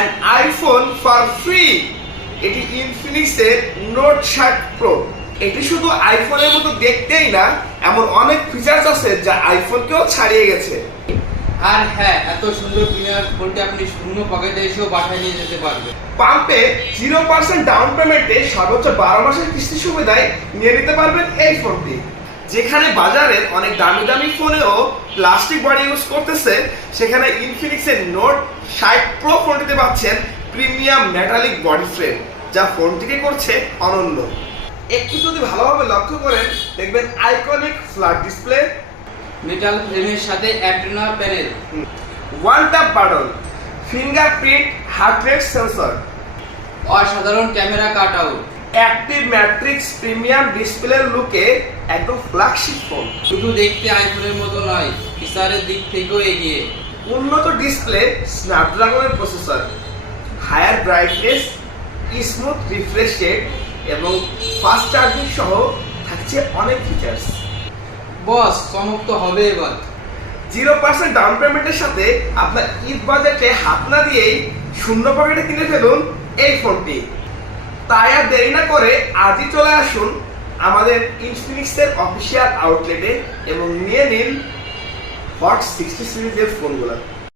An iPhone for free. এটি ইনফিনিক্সের note 60 pro. এটি শুধু আইফোনের মতো দেখতেই না, এমন অনেক ফিচার্স আছে যা আইফোনকেও ছাড়িয়ে গেছে। আর হ্যাঁ, এত সুন্দর প্রিমিয়ার ফোনটি আপনি শূন্য পকেটে এসেও বাসায় নিয়ে যেতে পারবেন। পাম্পে 0% ডাউন পেমেন্টে সর্বোচ্চ 12 মাসের কিস্তি সুবিধায় নিয়ে নিতে পারবেন এই ফোনটি। যেখানে বাজারের অনেক দামি দামি ফোনেও প্লাস্টিক বডি ইউজ করতেছে, সেখানে ইনফিনিক্সের নোট 60 প্রো ফোনটিতে পাচ্ছেন প্রিমিয়াম মেটালিক বডি ফ্রেম, যা ফোনটিকে করছে অনন্য। একটু যদি ভালোভাবে লক্ষ্য করেন দেখবেন আইকনিক ফ্ল্যাট ডিসপ্লে, মেটাল ফ্রেমের সাথে antenna panel, one tap button, fingerprint heart rate sensor, অসাধারণ camera cut out, active matrix premium ডিসপ্লের লুকে একদম ফ্ল্যাগশিপ ফোন। শুধু দেখতে আইফোনের মতো নয়, ফিচারের দিক থেকেও এগিয়ে। উন্নত ডিসপ্লে, স্ন্যাপড্রাগনের processor, higher brightness, smooth refresh rate এবং ফাস্ট চার্জিং সহ থাকছে অনেক ফিচার্স। বস, চমক তো হবে এবার। 0% ডাউন পেমেন্টের সাথে আপনার ঈদ বাজেটে হাত না দিয়েই শূন্য পকেটে কিনে ফেলুন এই ফোনটি। তাই আর দেরি না করে আজই চলে আসুন আমাদের ইনফিনিক্সের অফিসিয়াল আউটলেটে এবং নিয়ে নিন হট 60 সিরিজের ফোনগুলো।